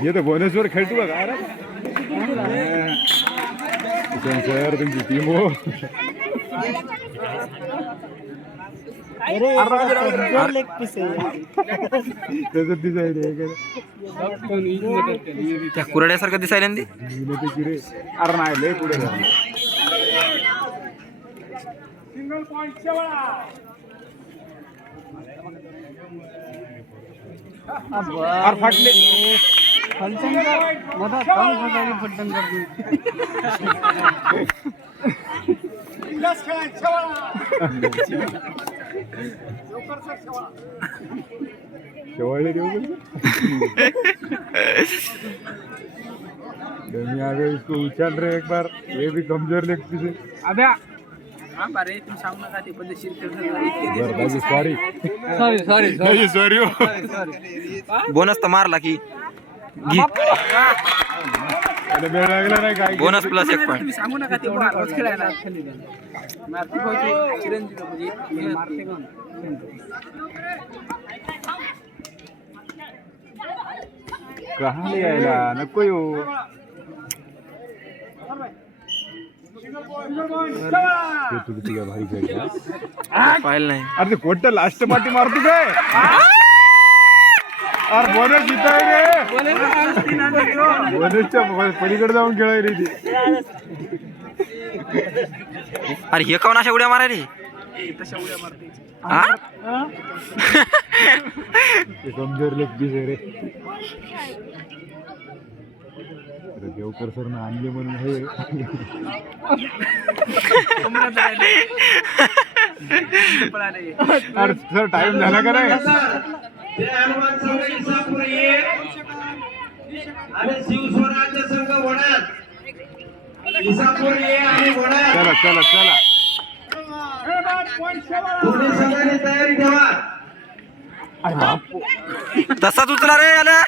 हे तर बोनसवर खेळतो का काय सर तुमची टीम हो त्या कुरड्यासारखं दिसायला ना ते. अरे नाही लय पुढे फाटले शेवाळे देऊ आ गए इसको उछाल रहे एक बार ये भी कमजोर लेग पीस है अबे बारे तुम सांगू नका ते पद्धतशीर सॉरी सॉरी बोनस तर मारला की वेळ लागला नाही काय बोनस प्लस 1 पॉईंट. तुम्ही सांगू नका ते रोज खेळायला मारती भाऊचे चिरंजीव म्हणजे मारते कोण कहा यायला नको येऊ भारी खेळ पाहिलं नाही. अरे कोट लास्ट पाठी मारतो काय अरे बोनस जिथं आहे रे बोनसच्या पलीकडे जाऊन खेळाय रे ती अरे हे काऊन अशा उड्या मारायले हा कमजोर लेग पीस आहे रे देवकर सर आणले म्हणून हे अरे सर टाइम झाला का नाही शिवस्वराज्य संघ वडात चला चला चला दोन्ही संघाने तयारी ठेवा तसाच उचला रे आला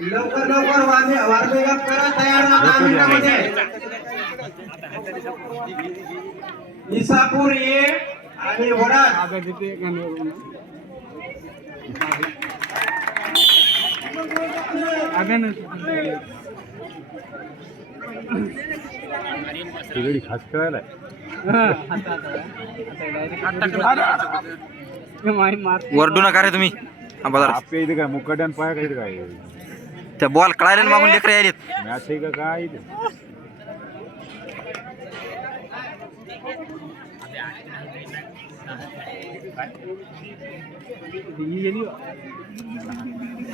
लवकर लवकर वार्मिंग करा तयार राहा 10 मिनिटांमध्ये इसापूर ये आणि वडात सगळी खास खेळायला वरडू नका रे तुम्ही. आपल्या इथे काय मुकाट्यान पाया काय काय त्या बॉल कळायला मागून लेकर यायलेत. मॅच आहे का काय इथे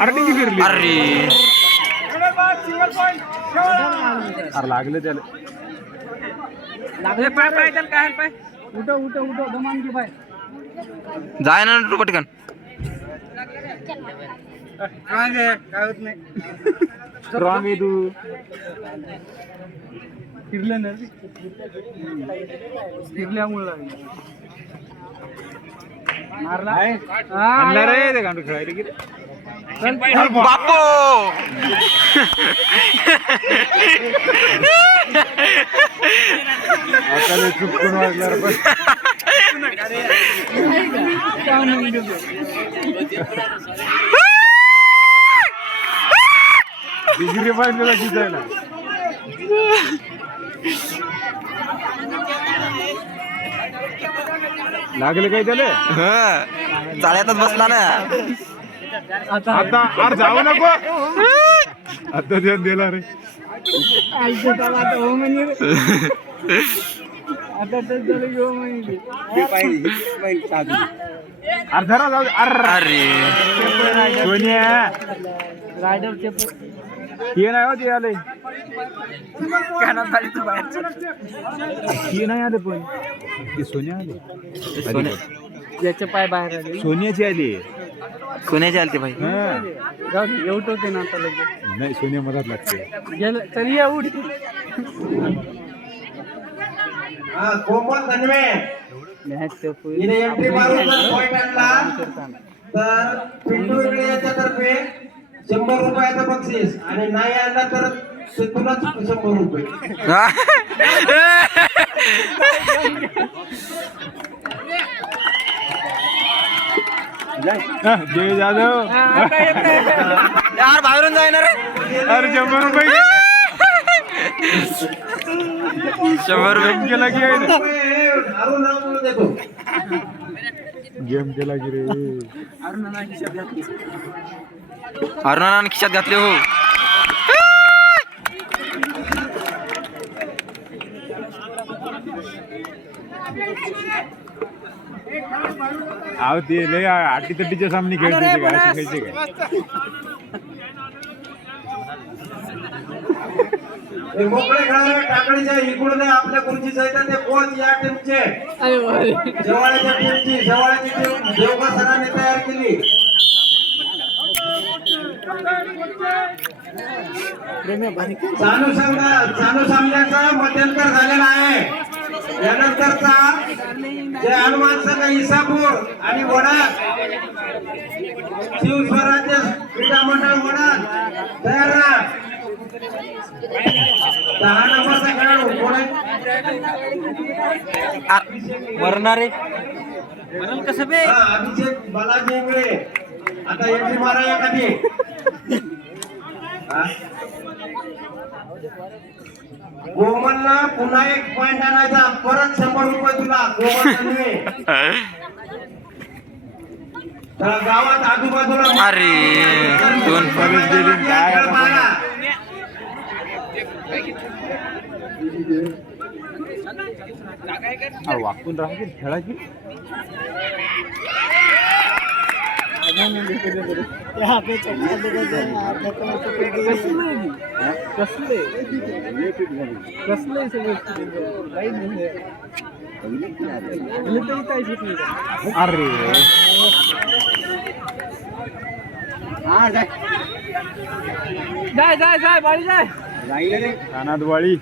अरे अरे लागले त्याला लागले पाय पाय त्याला काय पाय उठ दमान की पाय जाय ना तू पटकन. काय होत नाही स्ट्रॉंग आहे तू फिरलं ना फिरल्यामुळे मारला आणला रे ते गांडू खेळायला की बापो आता चुकून वाजणार पण डिग्री पाहिजे दिसायला लागले काय त्याला चाळ्यातच बसला ना आता अरे जाऊ नको आता ध्यान दिला रे अर्धा जाऊ अरे सोनिया रायडरचे हे नाही होते आले कानात आली तू बाहेर हे नाही आले पण ते सोन्या आले ज्याचे पाय बाहेर आले सोन्याची आली सोन्याचे आलते भाई. एवढं होते ना आता लगेच नाही सोन्या मधात लागते गेलं चल या उठ कोमल धनवे हिने एंट्री मारून जर पॉइंट आणला तर पिंटू वेगळे याच्यातर्फे 100 रुपयाचं बक्षीस आणि नाही आणला तर तुलाच 100 रुपये. जय जाधव यार बाहेरून जाईना रे. अरे 100 रुपये 100 रुपये गेला की आहे ना. अरुण राव देतो. गेम केला की रे. अरुणानं खिशात घातले हो. अहो ते लय आटीतटीच्या सामने खेळते ते काय शिकायचे काय. हे मोकळे खेळाडू टाकळीच्या इकडून आपल्या खुर्चीचं आहे ते कोच या टीमचे शेवाळ्याच्या टीमची शेवाळ्याची टीम देवकर सरांनी तयार केली. चालू सामन्याचा मध्यंतर झालेला आहे. यानंतरचा जे हनुमान संघ इसापूर आणि वडाळ शिवस्वराज्य क्रीडा मंडळ वडाळ तयार राहा. 10 नंबरचा खेळाडू कोण आहे? मरणार रे. अभिषेक बालाजी इंगळे आता एंट्री मारा एखादी. कोमलला पुन्हा एक पॉइंट आणायचा. परत 100 रुपये तुला कोमल नव्हे. तर गावात आजूबाजूला अरे 2 परत गेली काय खेळ पाहा. वाकून राहतील खेळाची. अरे जाय जाय जाय बाळी जाय कानात वाळी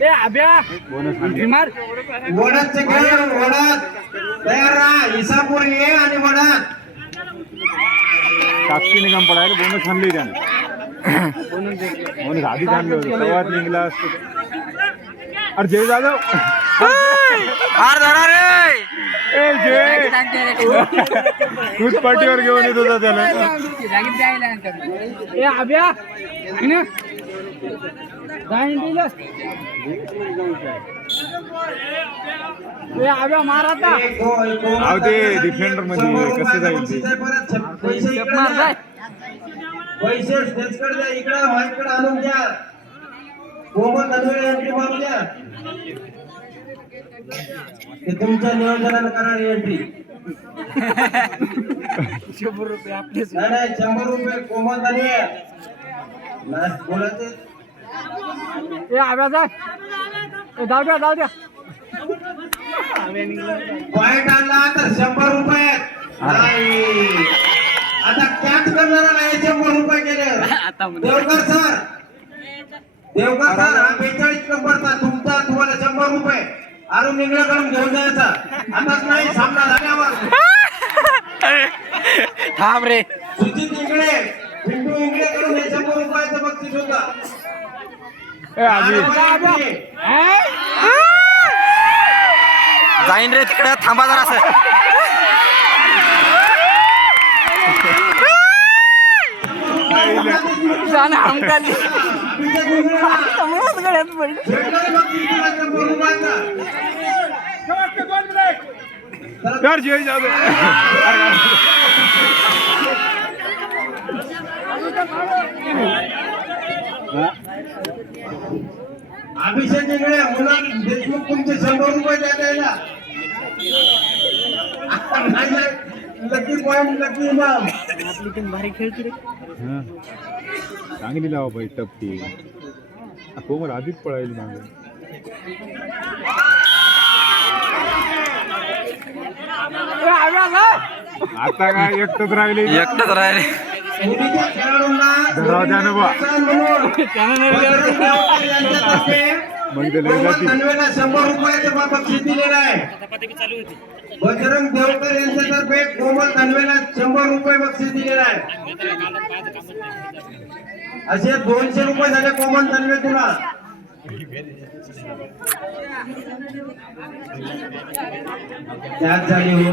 ए अभ्या बोनस मार. वडादचे खेळ वडाद तयार राहा. इसापूर ये आणि वडाद. साक्षी निगम पडायला बोनस आणली त्याने. बोनस आधीच आणलं होतं तेव्हाच निघला असतो. अरे जय जाधव हार धरा रे. ए जय तूच पाठीवर घेऊन येत होता त्याला. ए अभ्या अभ्या मार आता. अहो ते डिफेंडर मध्ये कसं जाईल ते. पैसे स्टेजकडे द्या. इकडे माईकडे आणून द्या. कोमल नदवे एंट्री मारू द्या. ते तुमच्या नियोजनानं करा एंट्री. 100 रुपये आपले. नाही 100 रुपये कोमल नदवे. नाही बोलायचे. ए अभ्या जाय. जाऊ द्या जाऊ द्या. पॉइंट आणला तर 100 रुपये. नाही आता कॅच करणारा नाही 100 रुपये केले. देवकर सर हा 42 नंबरचा तुमचा तुम्हाला 100 रुपये अरुण निंगळेकडून घेऊन जायचा. आताच नाही सामना झाल्यावर. थांब रे. सुजित इंगळे पिंटू इंगळेकडून हे 100 रुपयाचं बक्षीस होता. ए आधी जाईन रे तिकडे. थांबा जरा असं. हमकाली गळ्यात पडली. यार जय जाधव. अभिषेक इंगळे मुला देशमुख तुमचे 100 रुपये द्यायला. लकी पॉइंट लकी इमाम. आपली टीम भारी खेळते रे. चांगली लावा बाई टपटी. कोमल आधीच पळायली मागे. आता काय एकटंच राहिले. एकटंच राहिले. मुलीच्या खेळाडूंना धराव द्या ना बा. मग ते लय जाती. तन्वेला 100 रुपयाचे बक्षीस दिलेलं आहे. बजरंग देवकर यांच्यातर्फे कोमल तन्वेला 100 रुपये बक्षीस दिलेलं आहे. असे 200 रुपये झाले कोमल तन्वे तुला. त्यात झाली हो.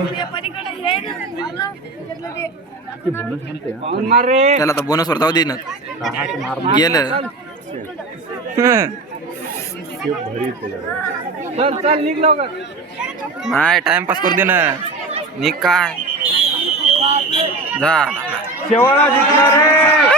पाहून मार रे. त्याला तर बोनस वर जाऊ दे ना गेलं चल चल निघ लवकर. नाही टाइमपास करू दे ना निघ काय झाला शेवाळा जिंकला रे